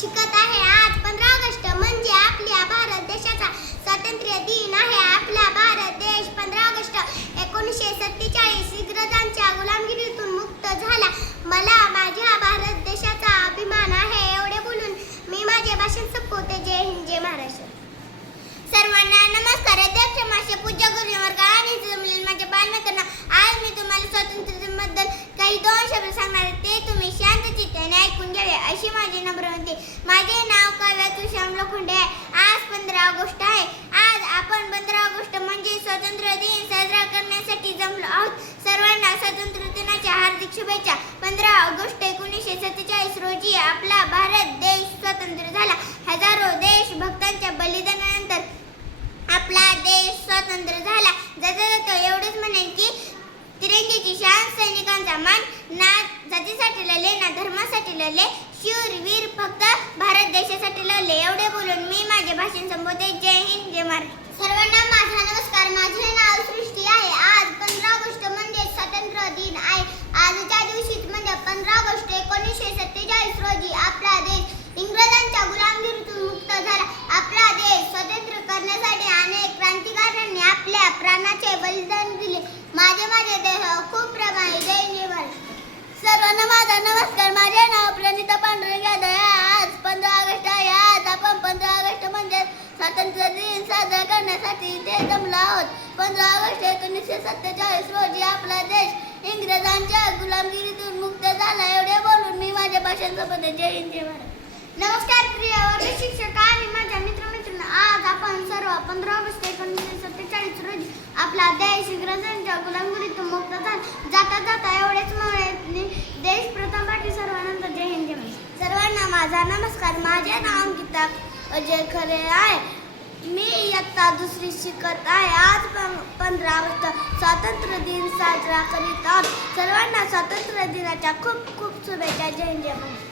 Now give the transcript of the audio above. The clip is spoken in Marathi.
शिकत आहे. आज 15 ऑगस्ट म्हणजे आपल्या भारत देशाचा स्वातंत्र्य दिन आहे. आपला भारत देश 15 ऑगस्ट 1947 इंग्रजांच्या गुलामगिरीतून मुक्त झाला. मला माझ्या भारत देशाचा अभिमान आहे. एवढे बोलून मी माझे भाषण संपवते. जय हिंद, जय महाराष्ट्र. सर्वांना नमस्कार. अध्यक्ष मासे, पूज्य गुरुवर्ग आणि जमलेले माझे बालमित्रांनो, आज मी तुम्हाला स्वातंत्र्याबद्दल काही 2 शब्द सांगणार आहे. ते तुम्ही शांत चित्ताने ऐकून घ्यावे अशी माझी नम्र विनंती. माझे नाव काव्या तुळशीराम लोखंडे आहे. आज 15 ऑगस्ट आहे. आज आपण 15 ऑगस्ट म्हणजे स्वातंत्र्य दिन साजरा करण्यासाठी जमलो आहोत. सर्वांना स्वातंत्र्य दिनाच्या हार्दिक शुभेच्छा. 15 ऑगस्ट 1947 रोजी आपला भारत देश स्वतंत्र झाला. हजारो देशभक्तांच्या बलिदानानंतर आपला देश स्वतंत्र झाला. जाता एवढेच म्हणेन की तिरंग्याची शान, सैनिकांचा मान, ना जातीसाठी लढले ना धर्मासाठी लढले, शूर वीर फक्त भारत देशासाठी लढले. एवढे बोलून मी माझे भाषण संपवते. जय हिंद, जय महाराष्ट्र. सर्वांना माझा नमस्कार. माझे नाव सृष्टी आहे. आज 15 ऑगस्ट म्हणजे स्वातंत्र्य दिन आहे. आजच्या दिवशी म्हणजे 15 ऑगस्ट 1947 रोजी आपला देश इंग्रजांच्या गुलामगिरीतून मुक्त झाला. आपला देश स्वतंत्र करण्यासाठी अनेक क्रांतिकारकांनी आपल्या प्राणाचे बलिदान दिले. माझे देश खूप प्रेम आहे. जय जय भारत. सर्वांना माझा नमस्कार. माझे नाव प्रणिता पांडुरंग यादव आहे. आज 15 ऑगस्ट आहे. आज आपण 15 ऑगस्ट म्हणजे स्वातंत्र्य दिन साजरा करण्यासाठी इथे जमलो आहोत. 15 ऑगस्ट 1947 रोजी आपला देश इंग्रजांच्या गुलामगिरीतून मुक्त झाला. एवढे बोलून मी माझे भाषण संपवते. जय हिंद, जय भारत. नमस्कार प्रिय वर्ग शिक्षक आणि माझ्या मित्रमैत्रिणी. आज आपण सर्व 15 ऑगस्ट 1947 रोजी आपला देश इंग्रजांच्या गुलामगिरीतून मुक्त झाला. जाता एवढेच म्हणणे देश प्रथम पाठी सर्वांनंतर. जय हिंद, जय महाराष्ट्र. सर्वांना माझा नमस्कार. माझे नाव अंकिता अजय खरे आहे. मी इयत्ता 2री शिकत आहे. आज 15 ऑगस्ट स्वातंत्र्य दिन साजरा करीत आहोत. सर्वांना स्वातंत्र्य दिनाच्या खूप खूप शुभेच्छा. जय हिंद, जय महाराष्ट्र.